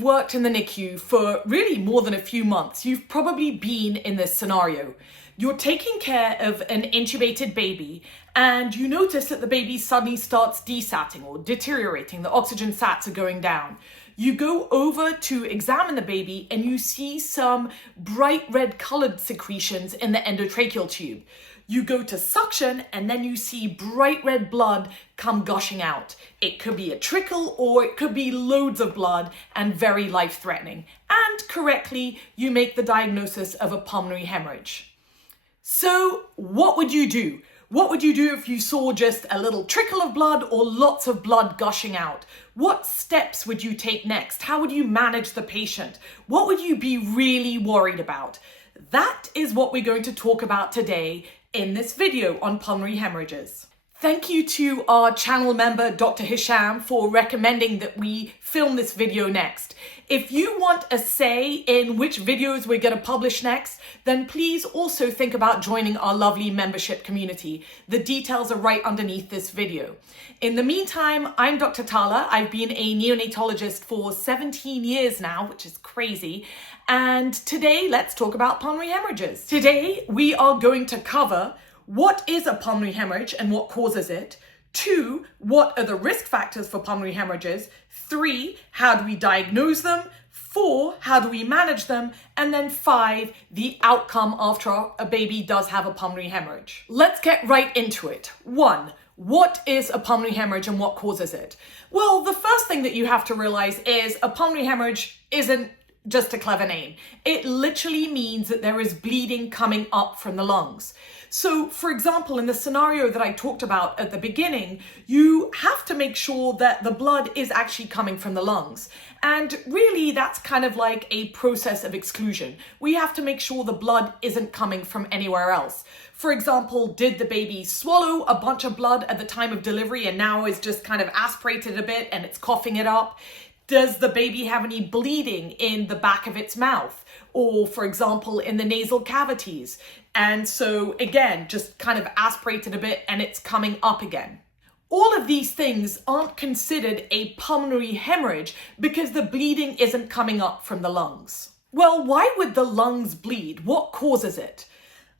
you've worked in the NICU for really more than a few months, you've probably been in this scenario. You're taking care of an intubated baby and you notice that the baby suddenly starts desatting or deteriorating. The oxygen sats are going down. You go over to examine the baby and you see some bright red colored secretions in the endotracheal tube. You go to suction and then you see bright red blood come gushing out. It could be a trickle or it could be loads of blood and very life-threatening. And correctly, you make the diagnosis of a pulmonary hemorrhage. So what would you do? What would you do if you saw just a little trickle of blood or lots of blood gushing out? What steps would you take next? How would you manage the patient? What would you be really worried about? That is what we're going to talk about today in this video on pulmonary hemorrhages. Thank you to our channel member, Dr. Hisham, for recommending that we film this video next. If you want a say in which videos we're going to publish next, then please also think about joining our lovely membership community. The details are right underneath this video. In the meantime, I'm Dr. Tala. I've been a neonatologist for 17 years now, which is crazy. And today, let's talk about pulmonary hemorrhages. Today, we are going to cover what is a pulmonary hemorrhage and what causes it? 2, what are the risk factors for pulmonary hemorrhages? 3, how do we diagnose them? 4, how do we manage them? And then 5, the outcome after a baby does have a pulmonary hemorrhage. Let's get right into it. 1, what is a pulmonary hemorrhage and what causes it? Well, the first thing that you have to realize is a pulmonary hemorrhage isn't just a clever name. It literally means that there is bleeding coming up from the lungs. So, for example, in the scenario that I talked about at the beginning, you have to make sure that the blood is actually coming from the lungs. And really, that's kind of like a process of exclusion. We have to make sure the blood isn't coming from anywhere else. For example, did the baby swallow a bunch of blood at the time of delivery and now is just kind of aspirated a bit and it's coughing it up? Does the baby have any bleeding in the back of its mouth? Or, for example, in the nasal cavities? And so, again, just kind of aspirated a bit and it's coming up again. All of these things aren't considered a pulmonary hemorrhage because the bleeding isn't coming up from the lungs. Well, why would the lungs bleed? What causes it?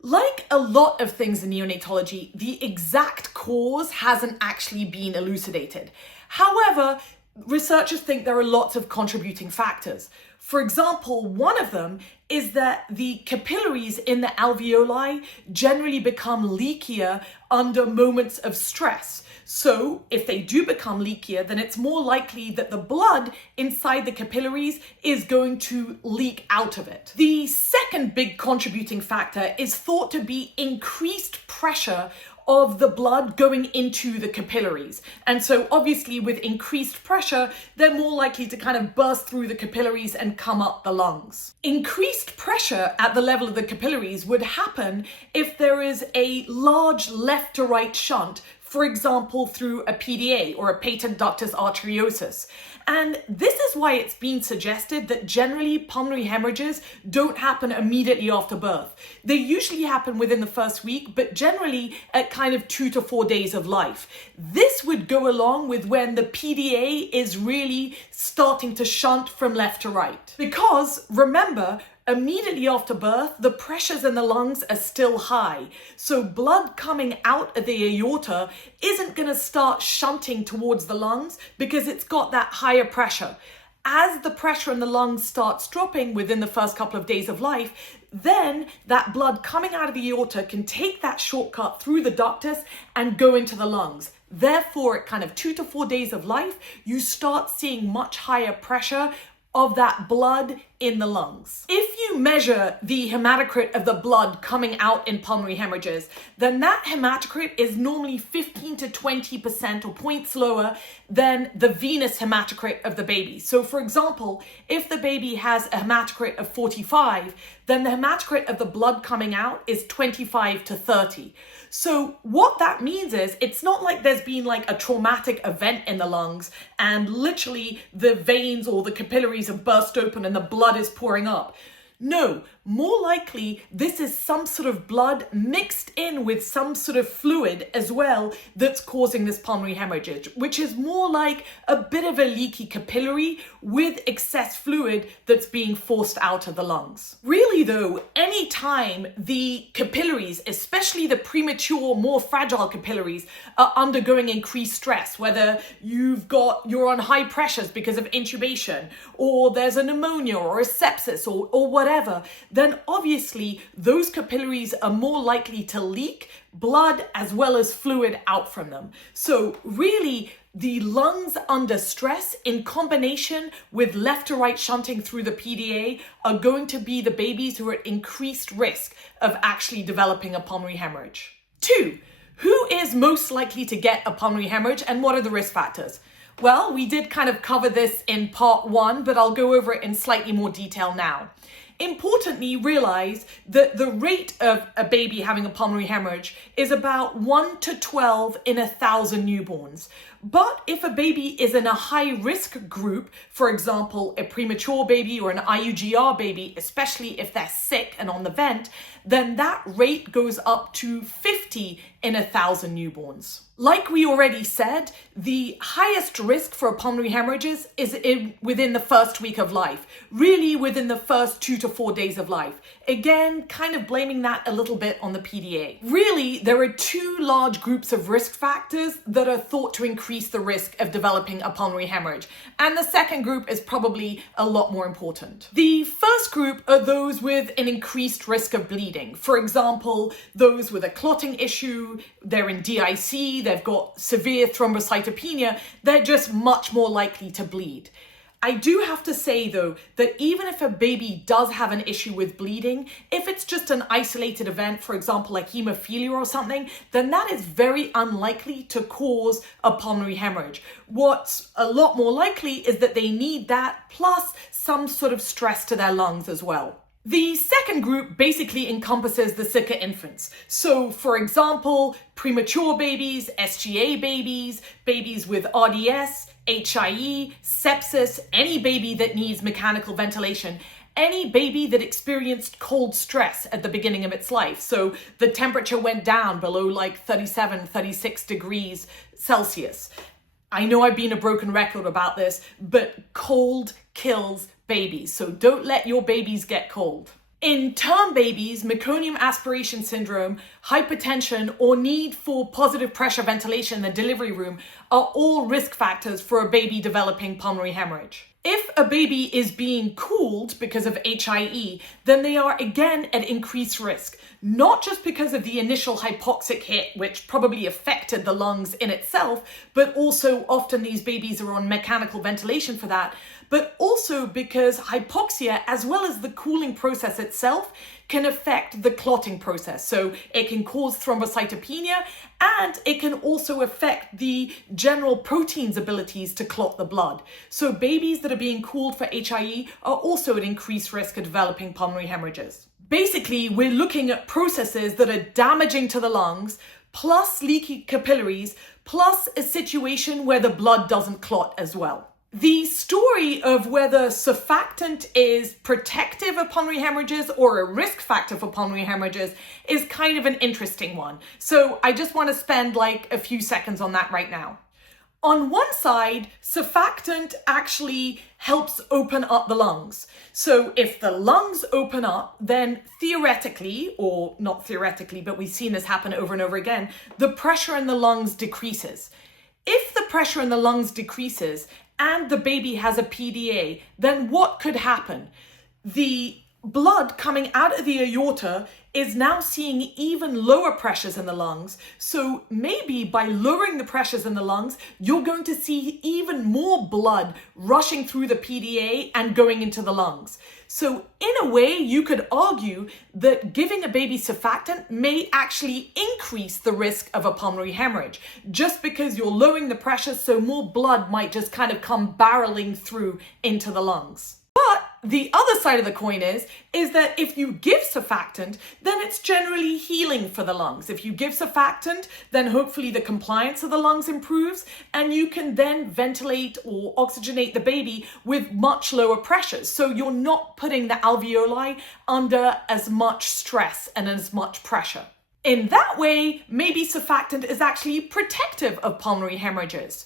Like a lot of things in neonatology, the exact cause hasn't actually been elucidated. However, researchers think there are lots of contributing factors. For example, one of them is that the capillaries in the alveoli generally become leakier under moments of stress. So if they do become leakier, then it's more likely that the blood inside the capillaries is going to leak out of it. The second big contributing factor is thought to be increased pressure of the blood going into the capillaries. And so obviously with increased pressure, they're more likely to kind of burst through the capillaries and come up the lungs. Increased pressure at the level of the capillaries would happen if there is a large left to right shunt, for example, through a PDA or a patent ductus arteriosus. And this is why it's been suggested that generally pulmonary hemorrhages don't happen immediately after birth. They usually happen within the first week, but generally at kind of 2 to 4 days of life. This would go along with when the PDA is really starting to shunt from left to right. Because remember, immediately after birth, the pressures in the lungs are still high. So blood coming out of the aorta isn't going to start shunting towards the lungs because it's got that higher pressure. As the pressure in the lungs starts dropping within the first couple of days of life, then that blood coming out of the aorta can take that shortcut through the ductus and go into the lungs. Therefore, at kind of 2 to 4 days of life, you start seeing much higher pressure of that blood in the lungs. If you measure the hematocrit of the blood coming out in pulmonary hemorrhages, then that hematocrit is normally 15 to 20% or points lower than the venous hematocrit of the baby. So for example, if the baby has a hematocrit of 45, then the hematocrit of the blood coming out is 25 to 30. So what that means is it's not like there's been like a traumatic event in the lungs and literally the veins or the capillaries have burst open and the blood is pouring up. No, more likely this is some sort of blood mixed in with some sort of fluid as well that's causing this pulmonary hemorrhage, which is more like a bit of a leaky capillary with excess fluid that's being forced out of the lungs. Really though, any time the capillaries, especially the premature, more fragile capillaries, are undergoing increased stress, whether you're on high pressures because of intubation, or there's a pneumonia or a sepsis or whatever, then obviously those capillaries are more likely to leak blood as well as fluid out from them. So really, the lungs under stress in combination with left to right shunting through the PDA are going to be the babies who are at increased risk of actually developing a pulmonary hemorrhage. 2. Who is most likely to get a pulmonary hemorrhage and what are the risk factors? Well, we did kind of cover this in part 1, but I'll go over it in slightly more detail now. Importantly, realize that the rate of a baby having a pulmonary hemorrhage is about 1 to 12 in 1,000 newborns. But if a baby is in a high risk group, for example, a premature baby or an IUGR baby, especially if they're sick and on the vent, then that rate goes up to 50 in 1,000 newborns. Like we already said, the highest risk for pulmonary hemorrhages is within the first week of life, really within the first 2 to 4 days of life. Again, kind of blaming that a little bit on the PDA. Really, there are 2 large groups of risk factors that are thought to increase the risk of developing a pulmonary hemorrhage. And the second group is probably a lot more important. The first group are those with an increased risk of bleeding. For example, those with a clotting issue, they're in DIC, they've got severe thrombocytopenia, they're just much more likely to bleed. I do have to say though, that even if a baby does have an issue with bleeding, if it's just an isolated event, for example, like hemophilia or something, then that is very unlikely to cause a pulmonary hemorrhage. What's a lot more likely is that they need that plus some sort of stress to their lungs as well. The second group basically encompasses the sicker infants. So, for example, premature babies, SGA babies, babies with RDS, HIE, sepsis, any baby that needs mechanical ventilation, any baby that experienced cold stress at the beginning of its life. So the temperature went down below like 37, 36 degrees Celsius. I know I've been a broken record about this, but cold kills babies, so don't let your babies get cold. In term babies, meconium aspiration syndrome, hypertension, or need for positive pressure ventilation in the delivery room are all risk factors for a baby developing pulmonary hemorrhage. If a baby is being cooled because of HIE, then they are again at increased risk, not just because of the initial hypoxic hit, which probably affected the lungs in itself, but also often these babies are on mechanical ventilation for that, but also because hypoxia, as well as the cooling process itself, can affect the clotting process. So it can cause thrombocytopenia, and it can also affect the general protein's abilities to clot the blood. So babies that are being cooled for HIE are also at increased risk of developing pulmonary hemorrhages. Basically, we're looking at processes that are damaging to the lungs, plus leaky capillaries, plus a situation where the blood doesn't clot as well. The story of whether surfactant is protective of pulmonary hemorrhages or a risk factor for pulmonary hemorrhages is kind of an interesting one. So I just want to spend like a few seconds on that right now. On one side, surfactant actually helps open up the lungs. So if the lungs open up, then theoretically, or not theoretically, but we've seen this happen over and over again, the pressure in the lungs decreases. If the pressure in the lungs decreases and the baby has a PDA, then what could happen? The blood coming out of the aorta is now seeing even lower pressures in the lungs. So maybe by lowering the pressures in the lungs, you're going to see even more blood rushing through the PDA and going into the lungs. So in a way, you could argue that giving a baby surfactant may actually increase the risk of a pulmonary hemorrhage, just because you're lowering the pressure, so more blood might just kind of come barreling through into the lungs. But the other side of the coin is that if you give surfactant, then it's generally healing for the lungs. If you give surfactant, then hopefully the compliance of the lungs improves and you can then ventilate or oxygenate the baby with much lower pressures. So you're not putting the alveoli under as much stress and as much pressure. In that way, maybe surfactant is actually protective of pulmonary hemorrhages.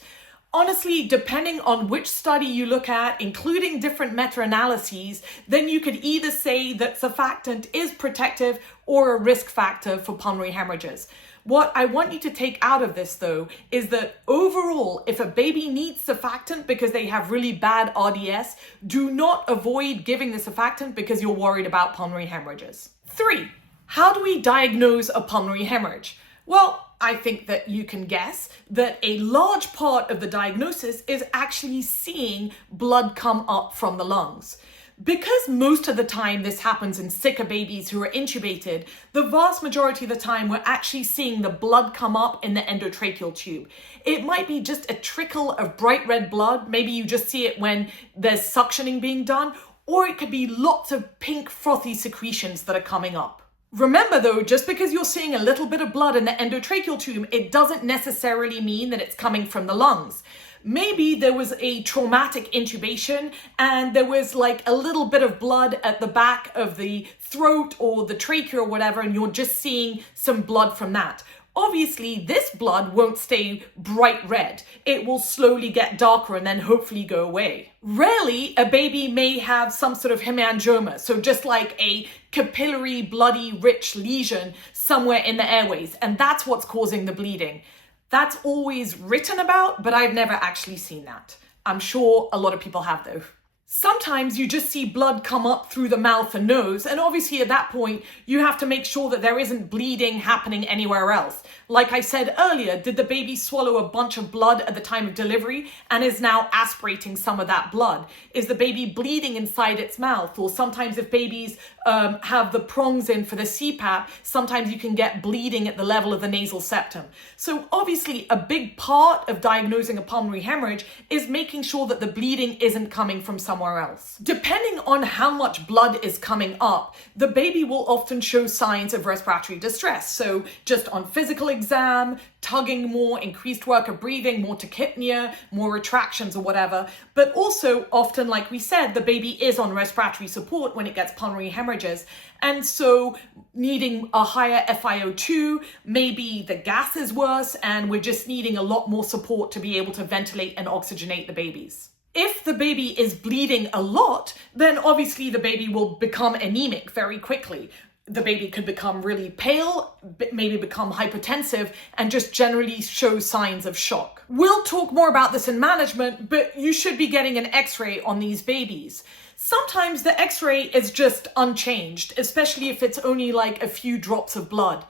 Honestly, depending on which study you look at, including different meta-analyses, then you could either say that surfactant is protective or a risk factor for pulmonary hemorrhages. What I want you to take out of this, though, is that overall, if a baby needs surfactant because they have really bad RDS, do not avoid giving the surfactant because you're worried about pulmonary hemorrhages. 3. How do we diagnose a pulmonary hemorrhage? Well, I think that you can guess that a large part of the diagnosis is actually seeing blood come up from the lungs. Because most of the time this happens in sicker babies who are intubated, the vast majority of the time we're actually seeing the blood come up in the endotracheal tube. It might be just a trickle of bright red blood, maybe you just see it when there's suctioning being done, or it could be lots of pink frothy secretions that are coming up. Remember though, just because you're seeing a little bit of blood in the endotracheal tube, it doesn't necessarily mean that it's coming from the lungs. Maybe there was a traumatic intubation and there was like a little bit of blood at the back of the throat or the trachea or whatever, and you're just seeing some blood from that. Obviously, this blood won't stay bright red. It will slowly get darker and then hopefully go away. Rarely, a baby may have some sort of hemangioma, so just like a capillary, bloody, rich lesion somewhere in the airways, and that's what's causing the bleeding. That's always written about, but I've never actually seen that. I'm sure a lot of people have though. Sometimes you just see blood come up through the mouth and nose, and obviously at that point, you have to make sure that there isn't bleeding happening anywhere else. Like I said earlier, did the baby swallow a bunch of blood at the time of delivery and is now aspirating some of that blood? Is the baby bleeding inside its mouth? Or sometimes if babies have the prongs in for the CPAP, sometimes you can get bleeding at the level of the nasal septum. So obviously a big part of diagnosing a pulmonary hemorrhage is making sure that the bleeding isn't coming from somewhere else. Depending on how much blood is coming up, the baby will often show signs of respiratory distress. So just on physical exam, tugging more, increased work of breathing, more tachypnea, more retractions or whatever. But also often, like we said, the baby is on respiratory support when it gets pulmonary hemorrhages. And so needing a higher FiO2, maybe the gas is worse and we're just needing a lot more support to be able to ventilate and oxygenate the babies. If the baby is bleeding a lot, then obviously the baby will become anemic very quickly. The baby could become really pale, maybe become hypotensive, and just generally show signs of shock. We'll talk more about this in management, but you should be getting an X-ray on these babies. Sometimes the X-ray is just unchanged, especially if it's only like a few drops of blood.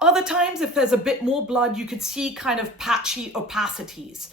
Other times, if there's a bit more blood, you could see kind of patchy opacities.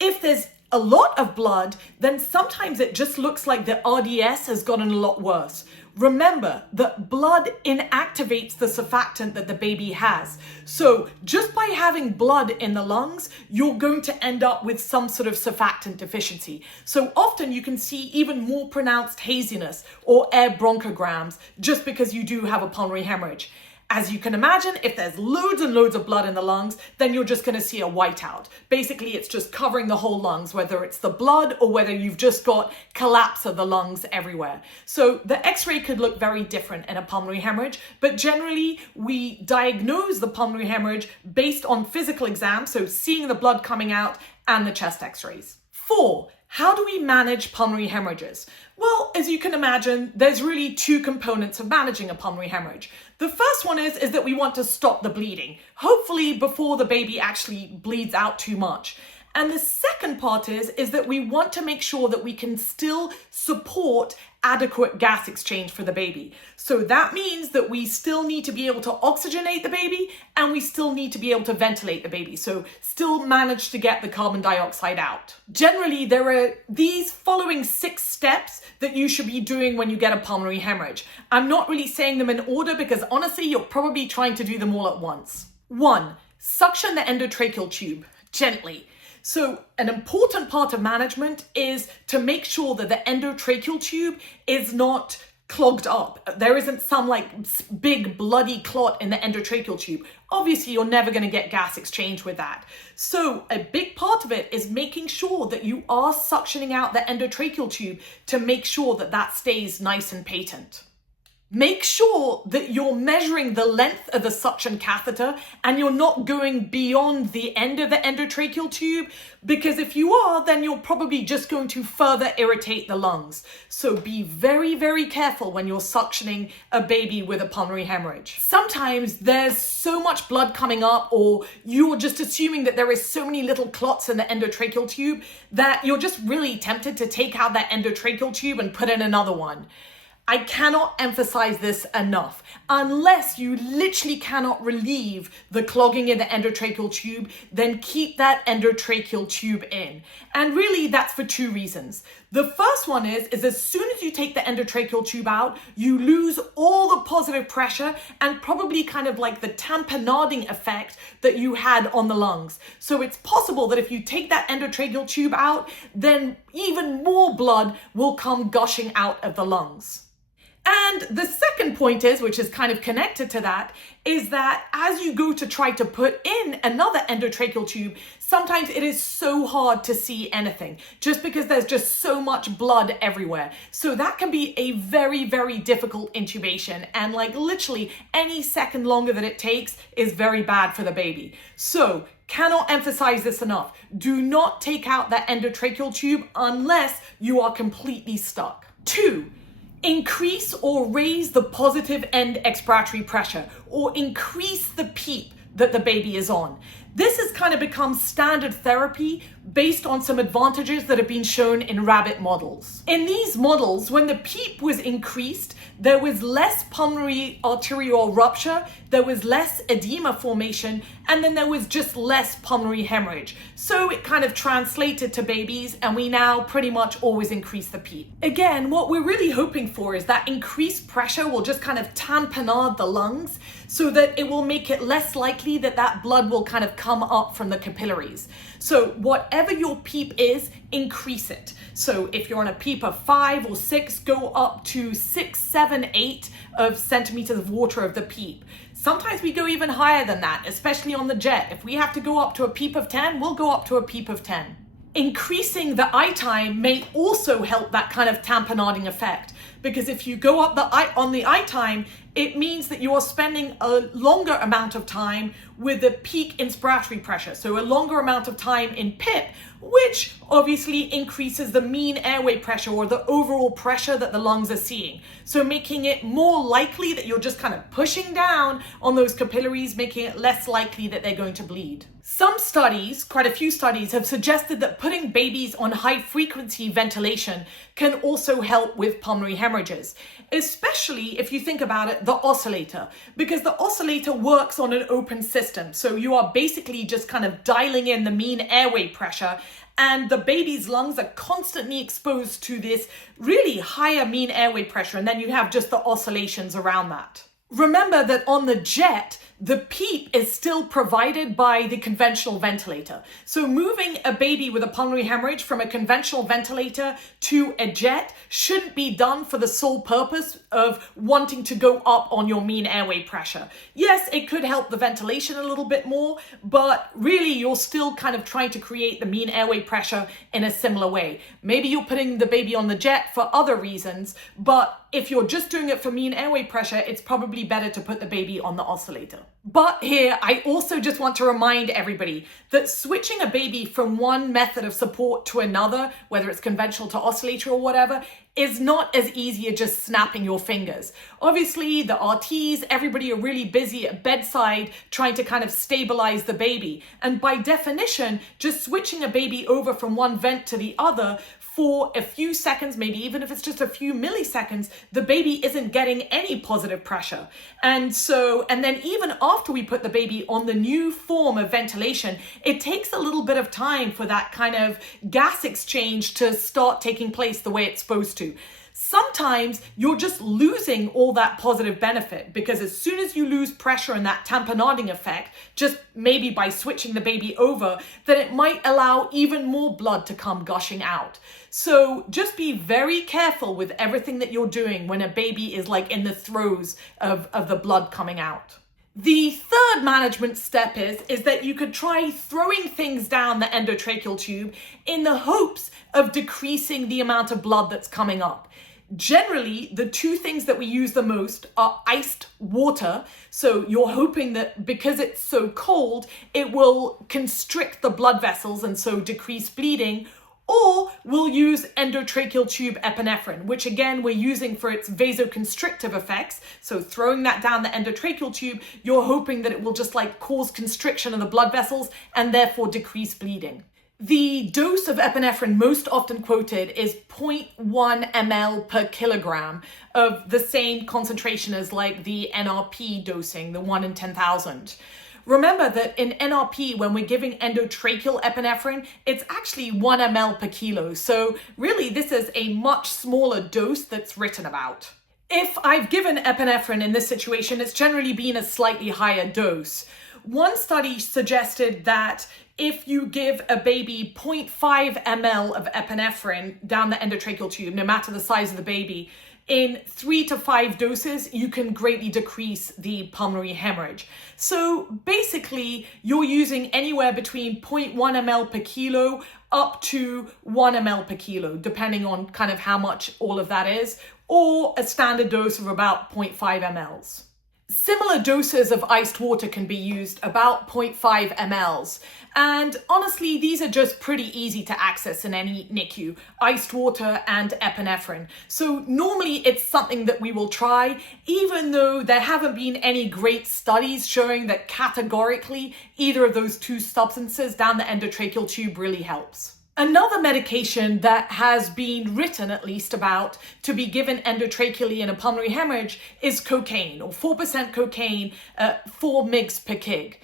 If there's a lot of blood, then sometimes it just looks like the RDS has gotten a lot worse. Remember that blood inactivates the surfactant that the baby has. So just by having blood in the lungs, you're going to end up with some sort of surfactant deficiency. So often you can see even more pronounced haziness or air bronchograms just because you do have a pulmonary hemorrhage. As you can imagine, if there's loads and loads of blood in the lungs, then you're just going to see a whiteout. Basically, it's just covering the whole lungs, whether it's the blood or whether you've just got collapse of the lungs everywhere. So the X-ray could look very different in a pulmonary hemorrhage, but generally we diagnose the pulmonary hemorrhage based on physical exams, so seeing the blood coming out and the chest X-rays. 4. How do we manage pulmonary hemorrhages? Well, as you can imagine, there's really two components of managing a pulmonary hemorrhage. The first one is that we want to stop the bleeding, hopefully before the baby actually bleeds out too much. And the second part is that we want to make sure that we can still support adequate gas exchange for the baby. So that means that we still need to be able to oxygenate the baby and we still need to be able to ventilate the baby. So still manage to get the carbon dioxide out. Generally, there are these following 6 steps that you should be doing when you get a pulmonary hemorrhage. I'm not really saying them in order because honestly, you're probably trying to do them all at once. 1. Suction the endotracheal tube gently. So an important part of management is to make sure that the endotracheal tube is not clogged up. There isn't some like big bloody clot in the endotracheal tube. Obviously, you're never going to get gas exchange with that. So a big part of it is making sure that you are suctioning out the endotracheal tube to make sure that that stays nice and patent. Make sure that you're measuring the length of the suction catheter and you're not going beyond the end of the endotracheal tube, because if you are, then you're probably just going to further irritate the lungs. So be very, very careful when you're suctioning a baby with a pulmonary hemorrhage. Sometimes there's so much blood coming up, or you're just assuming that there is so many little clots in the endotracheal tube that you're just really tempted to take out that endotracheal tube and put in another one. I cannot emphasize this enough. Unless you literally cannot relieve the clogging in the endotracheal tube, then keep that endotracheal tube in. And really that's for two reasons. The first one is as soon as you take the endotracheal tube out, you lose all the positive pressure and probably kind of like the tamponading effect that you had on the lungs. So it's possible that if you take that endotracheal tube out, then even more blood will come gushing out of the lungs. And the second point is, which is kind of connected to that, is that as you go to try to put in another endotracheal tube, sometimes it is so hard to see anything just because there's just so much blood everywhere. So that can be a very, very difficult intubation, and like literally any second longer that it takes is very bad for the baby. So cannot emphasize this enough. Do not take out that endotracheal tube unless you are completely stuck. 2, increase or raise the positive end expiratory pressure, or increase the PEEP that the baby is on. This has kind of become standard therapy based on some advantages that have been shown in rabbit models. In these models, when the PEEP was increased, there was less pulmonary arterial rupture, there was less edema formation, and then there was just less pulmonary hemorrhage. So it kind of translated to babies, and we now pretty much always increase the PEEP. Again, what we're really hoping for is that increased pressure will just kind of tamponade the lungs so that it will make it less likely that that blood will kind of come up from the capillaries. So whatever your PEEP is, increase it. So if you're on a PEEP of 5 or 6, go up to 6, 7, 8 of centimeters of water of the PEEP. Sometimes we go even higher than that, especially on the jet. If we have to go up to a PEEP of 10, we'll go up to a PEEP of 10. Increasing the eye time may also help that kind of tamponading effect, because if you go up on the eye time, it means that you are spending a longer amount of time with the peak inspiratory pressure, so a longer amount of time in PIP, which obviously increases the mean airway pressure, or the overall pressure that the lungs are seeing. So making it more likely that you're just kind of pushing down on those capillaries, making it less likely that they're going to bleed. Some studies, quite a few studies, have suggested that putting babies on high frequency ventilation can also help with pulmonary hemorrhages, especially if you think about it, the oscillator, because the oscillator works on an open system. So you are basically just kind of dialing in the mean airway pressure, and the baby's lungs are constantly exposed to this really higher mean airway pressure, and then you have just the oscillations around that. Remember that on the jet, the PEEP is still provided by the conventional ventilator. So moving a baby with a pulmonary hemorrhage from a conventional ventilator to a jet shouldn't be done for the sole purpose of wanting to go up on your mean airway pressure. Yes, it could help the ventilation a little bit more, but really you're still kind of trying to create the mean airway pressure in a similar way. Maybe you're putting the baby on the jet for other reasons, but if you're just doing it for mean airway pressure, it's probably better to put the baby on the oscillator. But here, I also just want to remind everybody that switching a baby from one method of support to another, whether it's conventional to oscillator or whatever, is not as easy as just snapping your fingers. Obviously, the RTs, everybody are really busy at bedside trying to kind of stabilize the baby. And by definition, just switching a baby over from one vent to the other for a few seconds, maybe even if it's just a few milliseconds, the baby isn't getting any positive pressure. And then even after after we put the baby on the new form of ventilation, it takes a little bit of time for that kind of gas exchange to start taking place the way it's supposed to. Sometimes you're just losing all that positive benefit, because as soon as you lose pressure and that tamponading effect, just maybe by switching the baby over, then it might allow even more blood to come gushing out. So just be very careful with everything that you're doing when a baby is like in the throes of the blood coming out. The third management step is that you could try throwing things down the endotracheal tube in the hopes of decreasing the amount of blood that's coming up. Generally, the two things that we use the most are iced water. So you're hoping that because it's so cold, it will constrict the blood vessels and so decrease bleeding. Or we'll use endotracheal tube epinephrine, which again, we're using for its vasoconstrictive effects. So throwing that down the endotracheal tube, you're hoping that it will just like cause constriction of the blood vessels and therefore decrease bleeding. The dose of epinephrine most often quoted is 0.1 ml per kilogram, of the same concentration as like the NRP dosing, the 1 in 10,000. Remember that in NRP, when we're giving endotracheal epinephrine, it's actually 1 ml per kilo. So really, this is a much smaller dose that's written about. If I've given epinephrine in this situation, it's generally been a slightly higher dose. One study suggested that if you give a baby 0.5 ml of epinephrine down the endotracheal tube, no matter the size of the baby, in 3 to 5 doses, you can greatly decrease the pulmonary hemorrhage. So basically, you're using anywhere between 0.1 ml per kilo up to 1 ml per kilo, depending on kind of how much all of that is, or a standard dose of about 0.5 mLs. Similar doses of iced water can be used, about 0.5 mLs. And honestly, these are just pretty easy to access in any NICU, iced water and epinephrine. So normally it's something that we will try, even though there haven't been any great studies showing that categorically either of those two substances down the endotracheal tube really helps. Another medication that has been written, at least, about to be given endotracheally in a pulmonary hemorrhage is cocaine, or 4% cocaine, 4 mg per kg.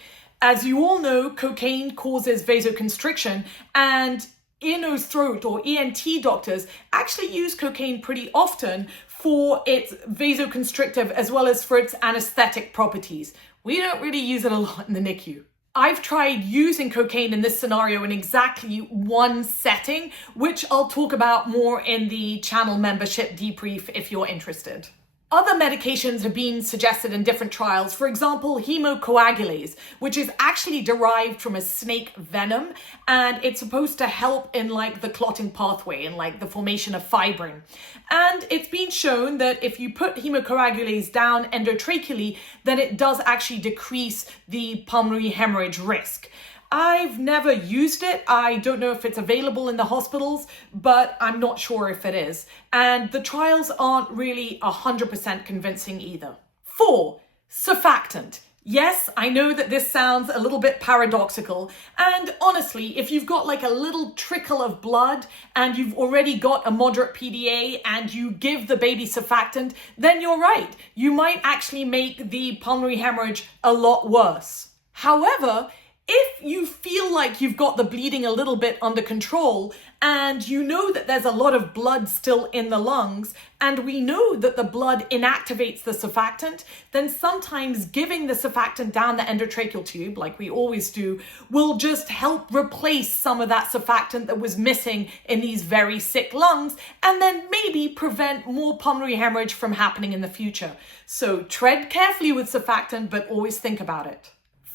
As you all know, cocaine causes vasoconstriction, and ear, nose, throat, or ENT doctors actually use cocaine pretty often for its vasoconstrictive as well as for its anesthetic properties. We don't really use it a lot in the NICU. I've tried using cocaine in this scenario in exactly one setting, which I'll talk about more in the channel membership debrief if you're interested. Other medications have been suggested in different trials. For example, hemocoagulase, which is actually derived from a snake venom, and it's supposed to help in like the clotting pathway and like the formation of fibrin. And it's been shown that if you put hemocoagulase down endotracheally, then it does actually decrease the pulmonary hemorrhage risk. I've never used it. I don't know if it's available in the hospitals, but I'm not sure if it is. And the trials aren't really 100% convincing either. 4, surfactant. Yes, I know that this sounds a little bit paradoxical. And honestly, if you've got like a little trickle of blood and you've already got a moderate PDA and you give the baby surfactant, then you're right. You might actually make the pulmonary hemorrhage a lot worse. However, if you feel like you've got the bleeding a little bit under control and you know that there's a lot of blood still in the lungs and we know that the blood inactivates the surfactant, then sometimes giving the surfactant down the endotracheal tube, like we always do, will just help replace some of that surfactant that was missing in these very sick lungs and then maybe prevent more pulmonary hemorrhage from happening in the future. So tread carefully with surfactant, but always think about it.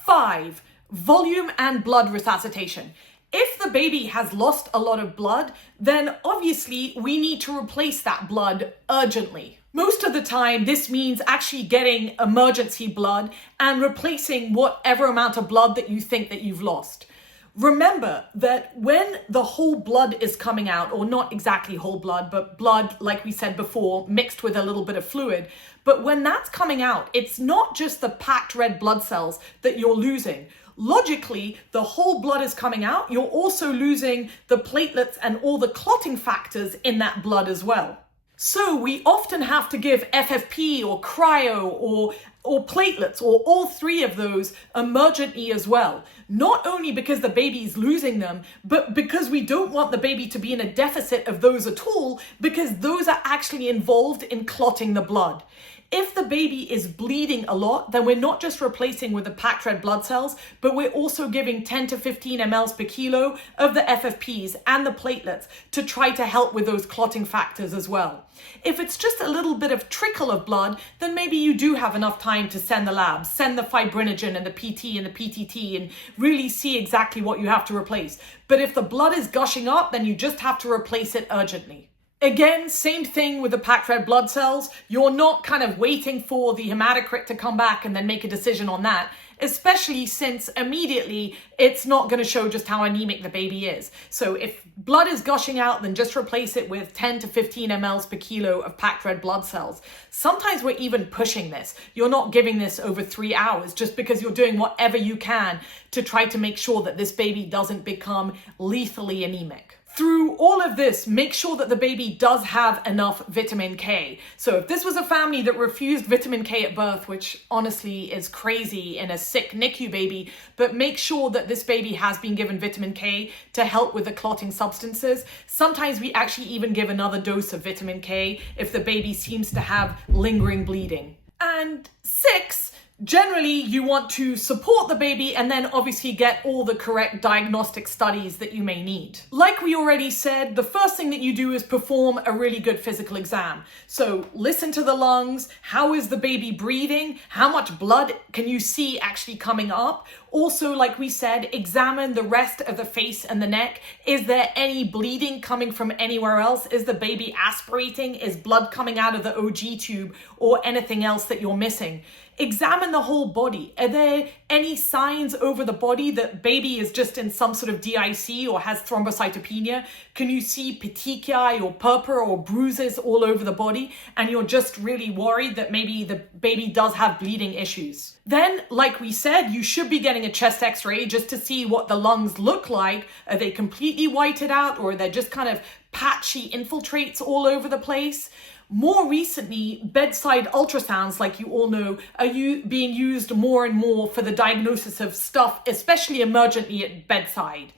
5, volume and blood resuscitation. If the baby has lost a lot of blood, then obviously we need to replace that blood urgently. Most of the time, this means actually getting emergency blood and replacing whatever amount of blood that you think that you've lost. Remember that when the whole blood is coming out, or not exactly whole blood, but blood, like we said before, mixed with a little bit of fluid, but when that's coming out, it's not just the packed red blood cells that you're losing. Logically, the whole blood is coming out. You're also losing the platelets and all the clotting factors in that blood as well. So we often have to give FFP or cryo or platelets, or all three of those emergently as well. Not only because the baby is losing them, but because we don't want the baby to be in a deficit of those at all, because those are actually involved in clotting the blood. If the baby is bleeding a lot, then we're not just replacing with the packed red blood cells, but we're also giving 10 to 15 mLs per kilo of the FFPs and the platelets to try to help with those clotting factors as well. If it's just a little bit of trickle of blood, then maybe you do have enough time to send the labs, send the fibrinogen and the PT and the PTT, and really see exactly what you have to replace. But if the blood is gushing up, then you just have to replace it urgently. Again, same thing with the packed red blood cells. You're not kind of waiting for the hematocrit to come back and then make a decision on that, especially since immediately it's not going to show just how anemic the baby is. So if blood is gushing out, then just replace it with 10 to 15 mLs per kilo of packed red blood cells. Sometimes we're even pushing this. You're not giving this over 3 hours just because you're doing whatever you can to try to make sure that this baby doesn't become lethally anemic. Through all of this, make sure that the baby does have enough vitamin K. So if this was a family that refused vitamin K at birth, which honestly is crazy in a sick NICU baby, but make sure that this baby has been given vitamin K to help with the clotting substances. Sometimes we actually even give another dose of vitamin K if the baby seems to have lingering bleeding. And 6, generally, you want to support the baby and then obviously get all the correct diagnostic studies that you may need. Like we already said, the first thing that you do is perform a really good physical exam. So listen to the lungs. How is the baby breathing? How much blood can you see actually coming up? Also, like we said, examine the rest of the face and the neck. Is there any bleeding coming from anywhere else? Is the baby aspirating? Is blood coming out of the OG tube or anything else that you're missing? Examine the whole body. Are there any signs over the body that baby is just in some sort of DIC or has thrombocytopenia? Can you see petechiae or purpura or bruises all over the body and you're just really worried that maybe the baby does have bleeding issues? Then, like we said, you should be getting a chest x-ray just to see what the lungs look like. Are they completely whited out or are they just kind of patchy infiltrates all over the place? More recently, bedside ultrasounds, like you all know, are being used more and more for the diagnosis of stuff, especially emergently at bedside.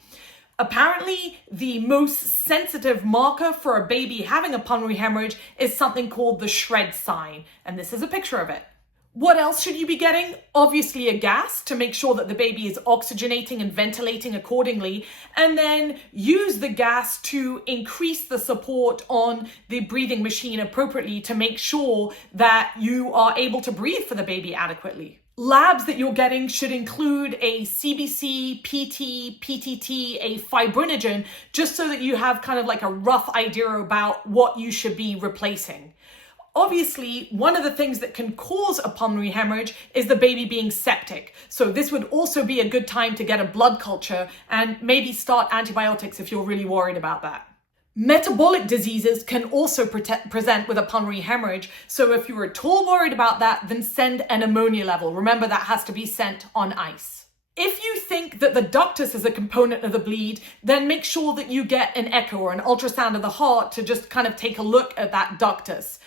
Apparently, the most sensitive marker for a baby having a pulmonary hemorrhage is something called the shred sign, and this is a picture of it. What else should you be getting? Obviously a gas to make sure that the baby is oxygenating and ventilating accordingly, and then use the gas to increase the support on the breathing machine appropriately to make sure that you are able to breathe for the baby adequately. Labs that you're getting should include a CBC, PT, PTT, a fibrinogen, just so that you have kind of like a rough idea about what you should be replacing. Obviously, one of the things that can cause a pulmonary hemorrhage is the baby being septic. So this would also be a good time to get a blood culture and maybe start antibiotics if you're really worried about that. Metabolic diseases can also present with a pulmonary hemorrhage. So if you're at all worried about that, then send an ammonia level. Remember, that has to be sent on ice. If you think that the ductus is a component of the bleed, then make sure that you get an echo or an ultrasound of the heart to just kind of take a look at that ductus.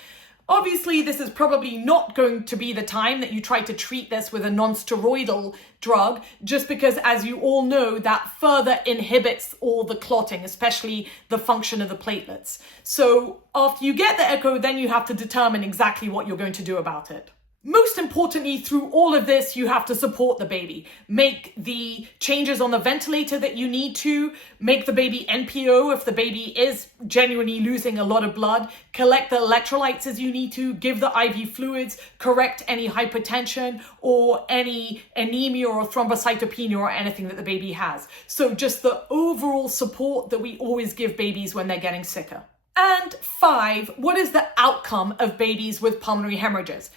Obviously, this is probably not going to be the time that you try to treat this with a non-steroidal drug, just because, as you all know, that further inhibits all the clotting, especially the function of the platelets. So after you get the echo, then you have to determine exactly what you're going to do about it. Most importantly, through all of this, you have to support the baby. Make the changes on the ventilator that you need to, make the baby NPO if the baby is genuinely losing a lot of blood, collect the electrolytes as you need to, give the IV fluids, correct any hypertension or any anemia or thrombocytopenia or anything that the baby has. So just the overall support that we always give babies when they're getting sicker. And 5, what is the outcome of babies with pulmonary hemorrhages?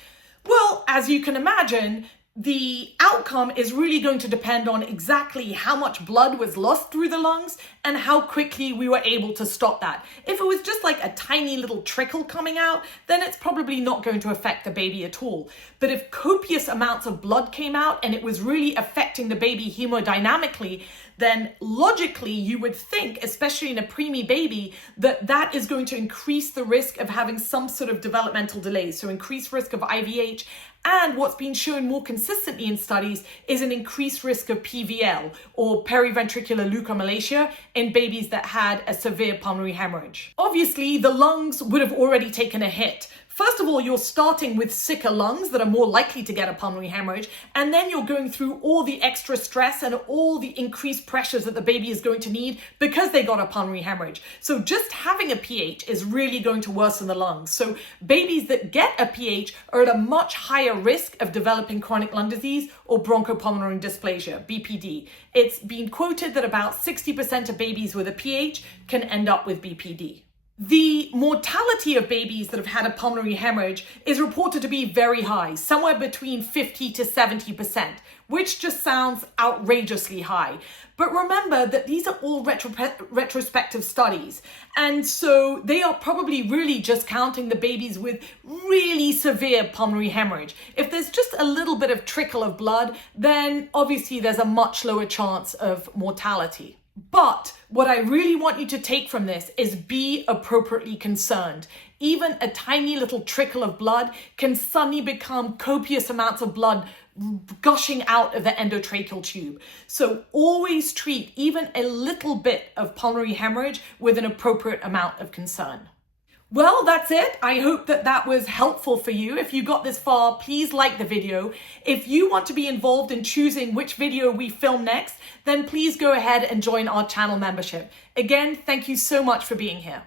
Well, as you can imagine, the outcome is really going to depend on exactly how much blood was lost through the lungs and how quickly we were able to stop that. If it was just like a tiny little trickle coming out, then it's probably not going to affect the baby at all. But if copious amounts of blood came out and it was really affecting the baby hemodynamically, then logically you would think, especially in a preemie baby, that that is going to increase the risk of having some sort of developmental delays, so increased risk of IVH. And what's been shown more consistently in studies is an increased risk of PVL, or periventricular leukomalacia, in babies that had a severe pulmonary hemorrhage. Obviously, the lungs would have already taken a hit. First of all, you're starting with sicker lungs that are more likely to get a pulmonary hemorrhage, and then you're going through all the extra stress and all the increased pressures that the baby is going to need because they got a pulmonary hemorrhage. So just having a PH is really going to worsen the lungs. So babies that get a PH are at a much higher risk of developing chronic lung disease or bronchopulmonary dysplasia, BPD. It's been quoted that about 60% of babies with a PH can end up with BPD. The mortality of babies that have had a pulmonary hemorrhage is reported to be very high, somewhere between 50 to 70%, which just sounds outrageously high. But remember that these are all retrospective studies, and so they are probably really just counting the babies with really severe pulmonary hemorrhage. If there's just a little bit of trickle of blood, then obviously there's a much lower chance of mortality. But what I really want you to take from this is be appropriately concerned. Even a tiny little trickle of blood can suddenly become copious amounts of blood gushing out of the endotracheal tube. So always treat even a little bit of pulmonary hemorrhage with an appropriate amount of concern. Well, that's it. I hope that that was helpful for you. If you got this far, please like the video. If you want to be involved in choosing which video we film next, then please go ahead and join our channel membership. Again, thank you so much for being here.